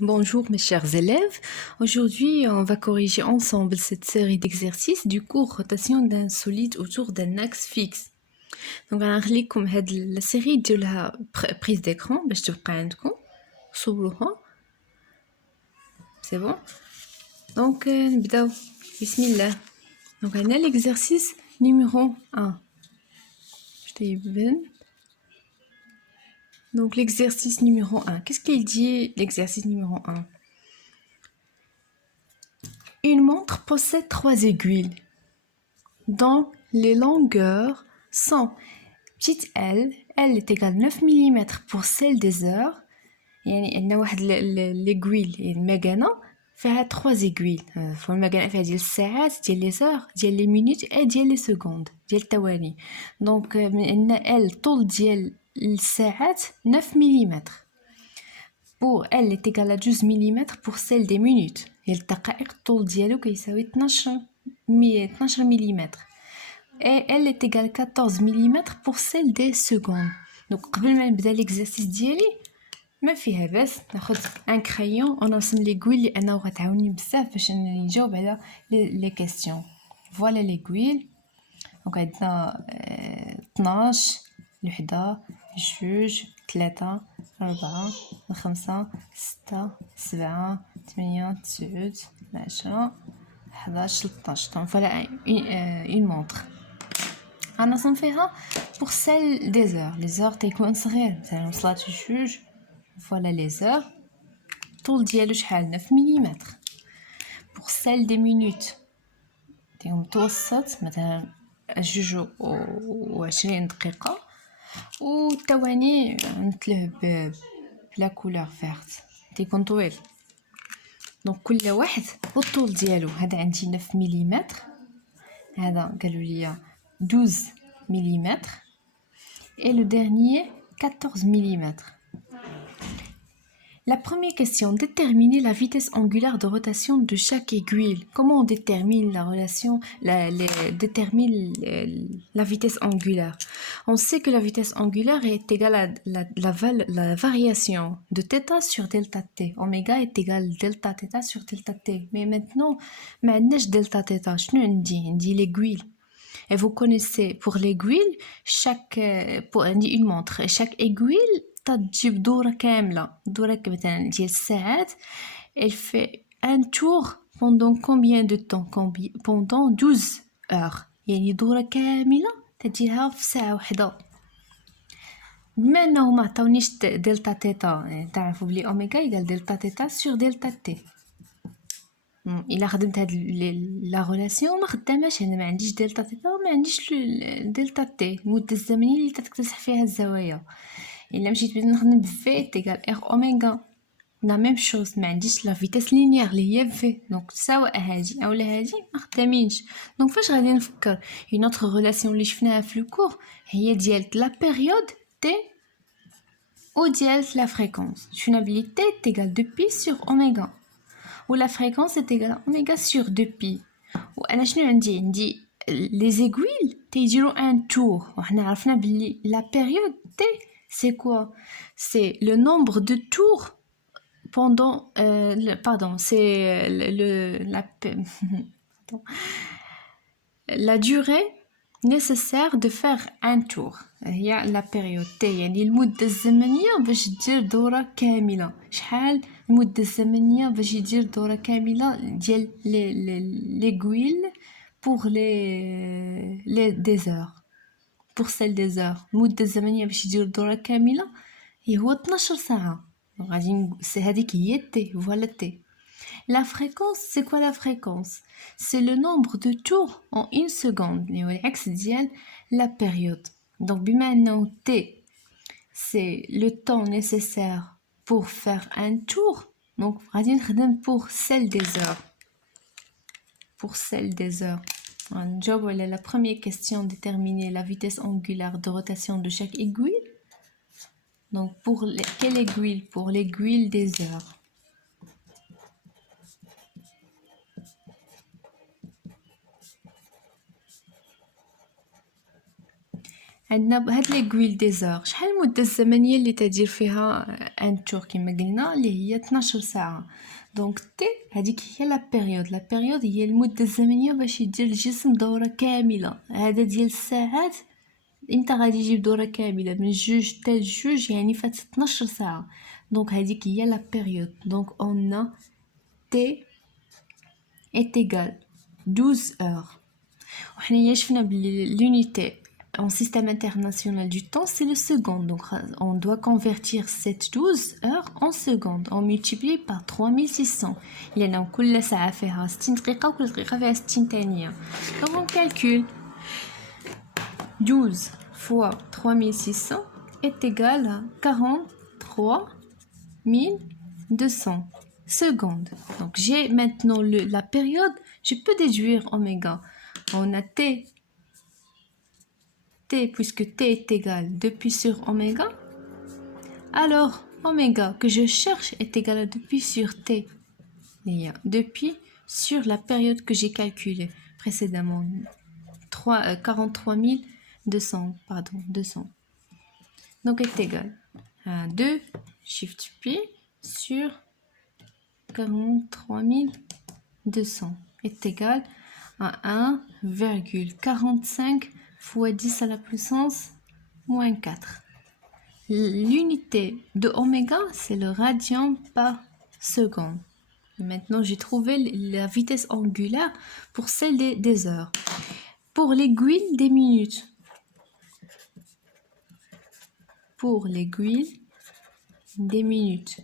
Bonjour mes chers élèves. Aujourd'hui, on va corriger ensemble cette série d'exercices du cours rotation d'un solide autour d'un axe fixe. Donc, on va la série de la prise d'écran. C'est bon. Donc, Bismillah. Donc, on a l'exercice numéro 1. Donc, l'exercice numéro 1. Qu'est-ce qu'il dit, l'exercice numéro 1? Une montre possède 3 aiguilles dont les longueurs sont petite L est égale 9 mm pour celle des heures. يعني عندنا واحد l'aiguille المكانة فيها 3 aiguilles. فالمكانة فيها ديال الساعات ديال لي زور ديال لي مينوت اي ديال لي سكوند ديال الثواني. دونك عندنا L طول ديال الساعات 9 mm. Pour L est égal à 12 mm pour celle des minutes. Et le دقائق الطول ديالو كيساوي 12 mm. Et L est égal à 14 mm pour celle des secondes. Donc قبل ما نبدا l'exercice ديالي ما فيها باس ناخذ ان كرايون ونرسم ليغويل لانه غتعاوني بزاف باش نجاوب على لي كيسيون. فوالا ليغويل. دونك عندنا 12 وحده جوج 3 4 5 6 7 8 9 10 11 13. Donc voilà une montre. غنرسم فيها pour celle des heures. Les heures تيكون صغير مثلا وصلات جوج. Voilà les heures. طول ديالو شحال 9 ملم. Pour celle des minutes تيكون متوسط مثلا جوج و20 دقيقة. والثواني نتلوه بلا كولور فيرت تيكون طويل. دونك كل واحد والطول ديالو. هذا عندي 9 ملم، هذا قالوا لي 12 ملم et le dernier 14 mm. La première question, déterminer la vitesse angulaire de rotation de chaque aiguille. Comment on détermine la vitesse angulaire? On sait que la vitesse angulaire est égale à la variation de θ sur delta t. Oméga est égal à delta θ sur delta t. Mais maintenant, ما عندناش delta θ. شنو عندي l'aiguille. Et vous connaissez, pour l'aiguille, pour une montre, chaque aiguille تجيب دورة كاملة. دورة مثلا ديال الساعات elle fait un tour pendant combien de temps? Pendant 12 heures. يعني دورة كاملة تديرها في ساعة واحدة. بما انه ما عطاونيش دلتا تيتا، تعرفوا بلي اوميغا يقال دلتا تيتا سور دلتا تي. الا خدمت هاد لا ريلاسيون ما خداماش هنا، ما عنديش دلتا تيتا وما عنديش دلتا تي، المده الزمنيه اللي تتكتسح فيها الزوايا. الا مشيت نخدم في تيغال ار اوميغا لا ميم شوز، ما عنديش لا فيتاس لينيير اللي هي في. دونك سواء هادي اولا هادي ما خدامينش. دونك فاش غادي نفكر اون اوتر ريلاسيون اللي شفناها في الكور هي ديال لا بيريود تي او ديال لا فريكونس. شفنا بلي تي تيغال 2 بي سور اوميغا و لا فريكونس est égale à oméga sur 2pi. وانا شنو عندي les aiguilles تيديروا un tour. وحنا عرفنا بلي la période t c'est quoi? C'est le nombre de tours pendant c'est la durée nécessaire de faire un tour. هي la période t يعني المدة الزمنية باش دير دورة كاملة. شحال المدة الزمنية باش يدير دورة كاملة ديال l'aiguille pour les des heures. Pour celle des heures المدة الزمنية باش يدير دورة كاملة هو 12 ساعة. غادي هذيك هي t. Voilà t. La fréquence, c'est quoi la fréquence? C'est le nombre de tours en une seconde. العكس ديال la période. Donc بما انه t c'est le temps nécessaire pour faire un tour. Donc غادي نخدم pour celle des heures. Pour celle des heures. نجاوب على la première question, déterminer la vitesse angulaire de rotation de chaque aiguille. Donc pour quelle aiguille? Pour l'aiguille des heures. عندنا هاد ليغويل ديزور. شحال المده الزمنيه اللي تدير فيها ان تور كما قلنا اللي هي 12 ساعه. دونك تي هذيك هي لا بيريود هي المده الزمنيه باش يدير الجسم دوره كامله. هذا ديال الساعات امتى غادي يجيب دوره كامله من جوج حتى جوج يعني فات 12 ساعه. دونك هذيك هي لا بيريود. دونك اون تي est égal 12 heures. وحنا شفنا بلي l'unité en système international du temps c'est le seconde. Donc on doit convertir cette 12 heures en secondes. On multiplie par 3600 لأن كل ساعة فيها 60 دقيقة وكل دقيقة فيها 60 ثانية. Donc on calcule 12 fois 3600 est égal à 43 200 secondes. Donc j'ai maintenant la période, je peux déduire oméga. On a t puisque t est égal 2 pi sur oméga. Alors oméga que je cherche est égal à 2 pi sur t. Il y a 2 pi sur la période que j'ai calculée précédemment. 43 200, pardon, 200. Donc est égal à 2 shift pi sur 43 200 est égal à 1,45 fois 10 à la puissance moins 4. L'unité de oméga, c'est le radian par seconde. Et maintenant, j'ai trouvé la vitesse angulaire pour celle des heures. Pour l'aiguille, des minutes. Pour l'aiguille, des minutes.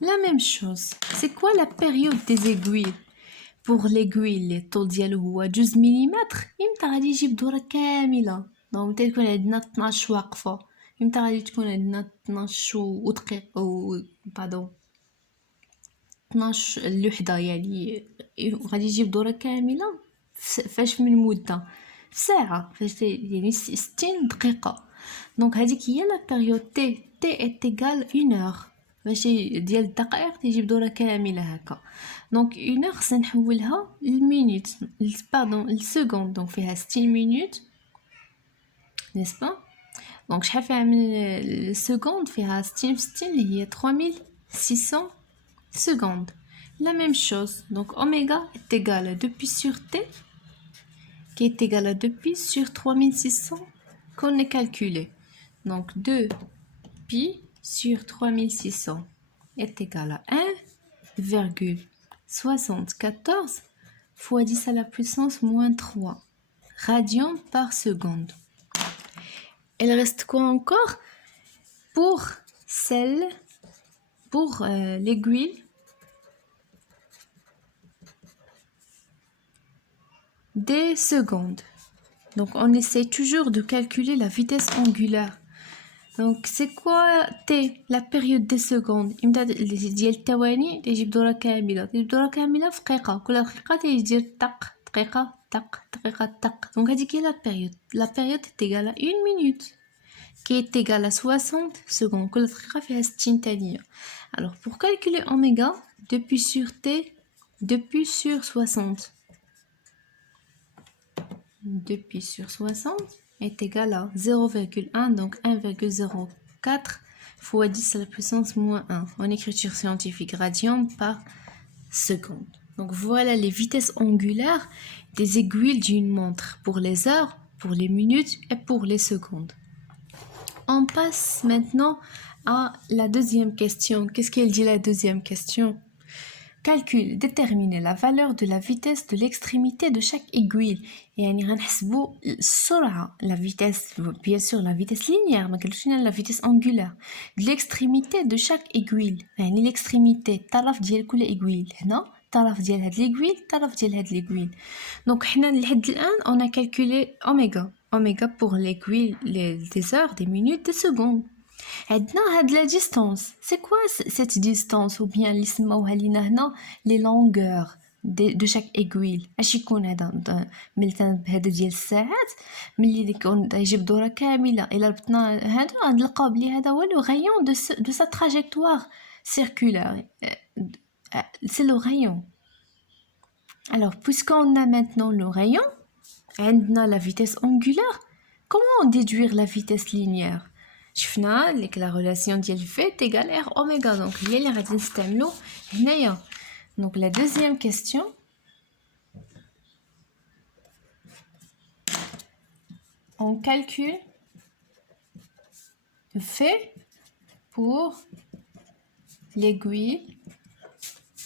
La même chose. C'est quoi la période des aiguilles? Pour l'aiguille الطول ديالو هو 12 ملم. امتى غادي يجيب دوره كامله؟ دونك تكون عندنا 12 واقفه. امتى غادي تكون عندنا 12 ودقيقه باردون 12 الوحده يعني غادي يجيب دوره كامله فاش من مده في ساعه فاش يعني 60 دقيقه. دونك هذيك هي لا بيريود تي est égal 1 heure. ماشي ديال الدقائق تيجيب دوره كامله هكا. دونك 1 heure سنحولها للمينوت باردون للسكوند. دونك فيها 60 مينوت نيسبا. دونك شحال فيها من السكوند؟ فيها 60 في 60 اللي هي 3600 secondes. La même chose. Donc oméga est égal à 2 pi sur t qui est égal à 2 pi sur 3600 qu'on a calculé. Donc 2 pi sur 3600 est égal à 1,74 fois 10 à la puissance moins 3 radians par seconde. Il reste quoi encore pour l'aiguille des secondes. Donc on essaie toujours de calculer la vitesse angulaire. Donc c'est quoi t la période des secondes؟ امتى ديال الثواني تيجيب دوره كامله؟ تيجيب دوره كامله في دقيقه. كل دقيقه تيدير طق دقيقه طق دقيقه طق. دونك هذيك هي la période est égale à 1 minute qui est égale à 60 secondes. كل دقيقه فيها 60 ثانيه. Alors pour calculer oméga, 2 pi sur t 2 pi sur 60. 2 pi sur 60 est égal à 0,1, donc 1,04 fois 10 à la puissance moins 1 en écriture scientifique, radian par seconde. Donc voilà les vitesses angulaires des aiguilles d'une montre pour les heures, pour les minutes et pour les secondes. On passe maintenant à la deuxième question. Qu'est-ce qu'elle dit la deuxième question? Calcul, déterminer la valeur de la vitesse de l'extrémité de chaque aiguille. يعني غنحسبوا السرعة la vitesse, bien sûr la vitesse linéaire, ما قلتش la vitesse angulaire de l'extrémité de chaque aiguille. يعني l'extrémité الطرف ديال كل aiguille. هنا الطرف ديال هاد l'aiguille الطرف ديال هاد l'aiguille. Donc حنا لحد الآن on a calculé oméga pour l'aiguille des heures, des minutes, des secondes. عندنا هاد la distance. C'est quoi cette distance ou bien اللي سموها لينا هنا les longueurs de chaque aiguille. اش يكون هذا مثلا بهذا ديال الساعات ملي يكون يجيب دوره كامله الا ربطنا هذا غنلقاو بلي هذا هو لو rayon de sa trajectoire circulaire. C'est le rayon. Alors puisqu'on a maintenant le rayon عندنا la vitesse angulaire. Comment déduire la vitesse linéaire? شفنا لك la relation ديال V est égale R oméga. Donc هي اللي غادي نستعملو هنايا. Donc la deuxième question. On calcule V pour l'aiguille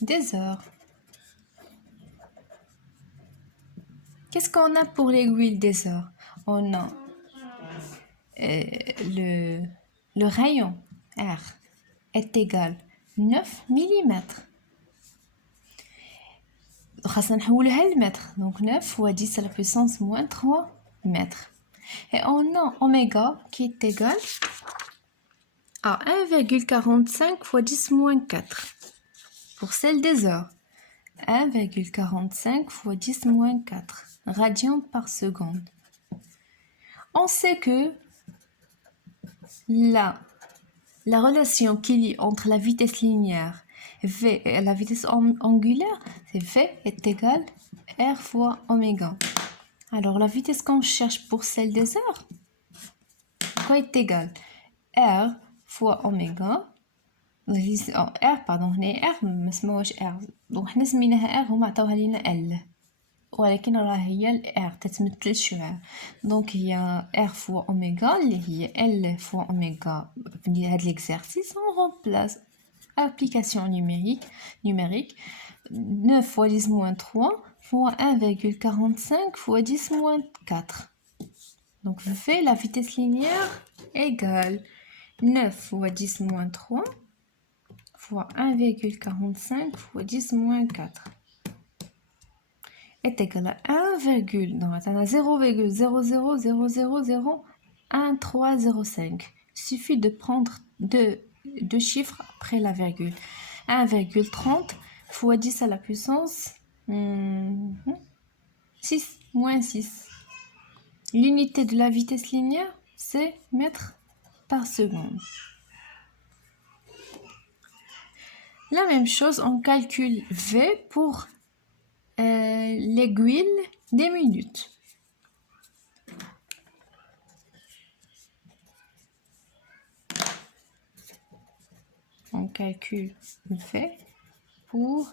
des heures. Qu'est-ce qu'on a pour l'aiguille des heures? On a le rayon R est égal 9 mm. Donc 9 fois 10 à la puissance moins 3 mètres. Et on a oméga qui est égal à 1,45 fois 10 moins 4 pour celle des heures. 1,45 fois 10 moins 4 radians par seconde. On sait que la relation qu'il y a entre la vitesse linéaire V et la vitesse angulaire, c'est V est égal R fois oméga. Alors la vitesse qu'on cherche pour celle des heures, quoi est égal? R fois oméga. R pardon, هنا R ما سموهاش R. donc حنا سميناها R هما عطاوها لينا L. ولكن راه هي ال R تتمثل الشعاع. donc هي R fois oméga اللي هي L fois oméga. في هذا l'exercice on remplace application numérique 9 fois 10 moins 3 fois 1,45 fois 10 moins 4. Donc je fais la vitesse linéaire égale 9 fois 10 moins 3 fois 1,45 fois 10 moins 4 est égal à 0,000001305. Il suffit de prendre deux chiffres après la virgule. 1,30 fois 10 à la puissance 6 moins 6. L'unité de la vitesse linéaire, c'est mètres par seconde. La même chose, on calcule V pour l'aiguille des minutes. On calcule V pour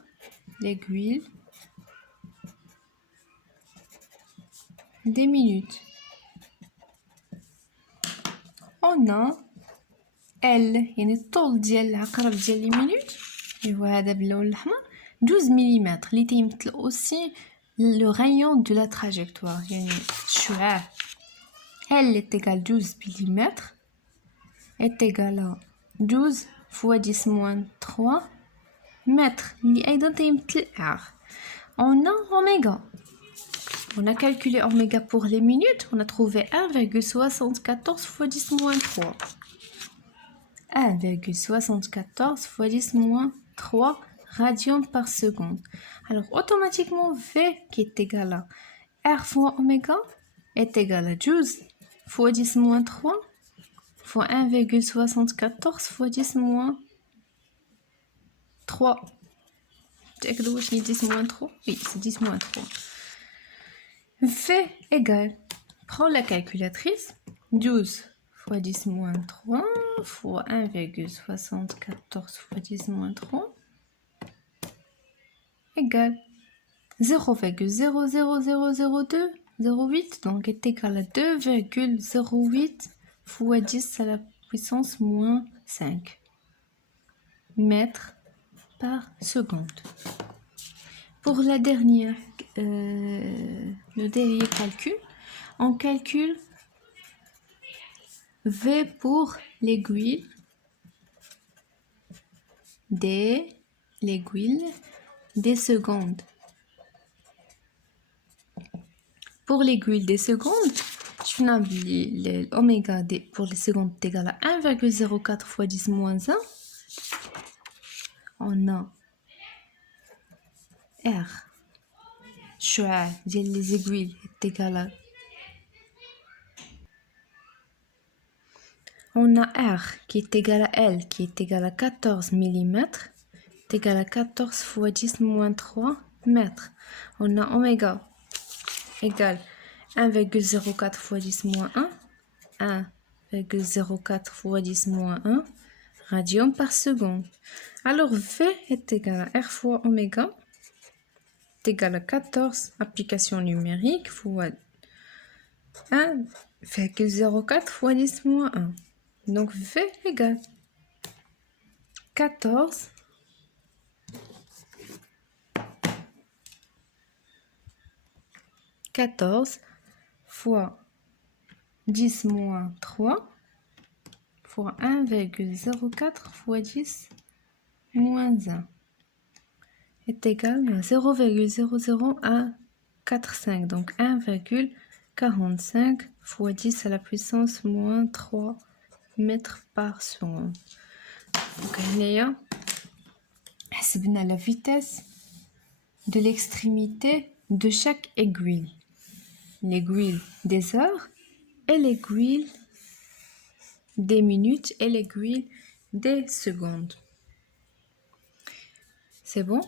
l'aiguille des minutes. On a L يعني الطول ديال العقرب ديال لي مينوت اللي هو هذا باللون الاحمر 12 ملم اللي تيمثل aussi le rayon de la trajectoire يعني الشعاع. L est égal 12 mm est égal à 12 fois 10 moins 3 mètres اللي أيضا تيمثل R. On a oméga. On a calculé oméga pour les minutes. On a trouvé 1,74 fois 10 moins 3. 1,74 fois 10 moins 3 radians par seconde. Alors automatiquement V qui est égal à R fois oméga est égal à 12 fois 10 moins 3 fois 1,74 fois 10 moins 3. تأكدوا واش 10 moins 3? Oui, c'est 10 moins 3. V égale, prends la calculatrice, 12 fois 10 moins 3 fois 1,74 fois 10 moins 3 égale 0,0000208, donc est égal à 2,08 fois 10 à la puissance moins 5 mètres par seconde. Pour la dernière, le dernier calcul, on calcule V pour l'aiguille des secondes. Pour l'aiguille des secondes, je vais l'oméga pour les secondes est égal à 1,04 fois 10 moins 1. On a R, الشعاع ديال les aiguilles est égal à on a R qui est égal à L qui est égal à 14 mm est égal à 14 fois 10 moins 3 mètres. On a oméga égale 1,04 fois 10 moins 1 1,04 fois 10 moins 1 radian par seconde. Alors V est égal à R fois oméga est égal à 14 applications numériques fois 1,04 fois 10 moins 1. Donc V égale 14 fois 10 moins 3 fois 1,04 fois 10 moins 1 est égal à 0,00145. Donc 1,45 fois 10 à la puissance moins 3 mètres par seconde. Donc on a la vitesse de l'extrémité de chaque aiguille. L'aiguille des heures et l'aiguille des minutes et l'aiguille des secondes. C'est bon?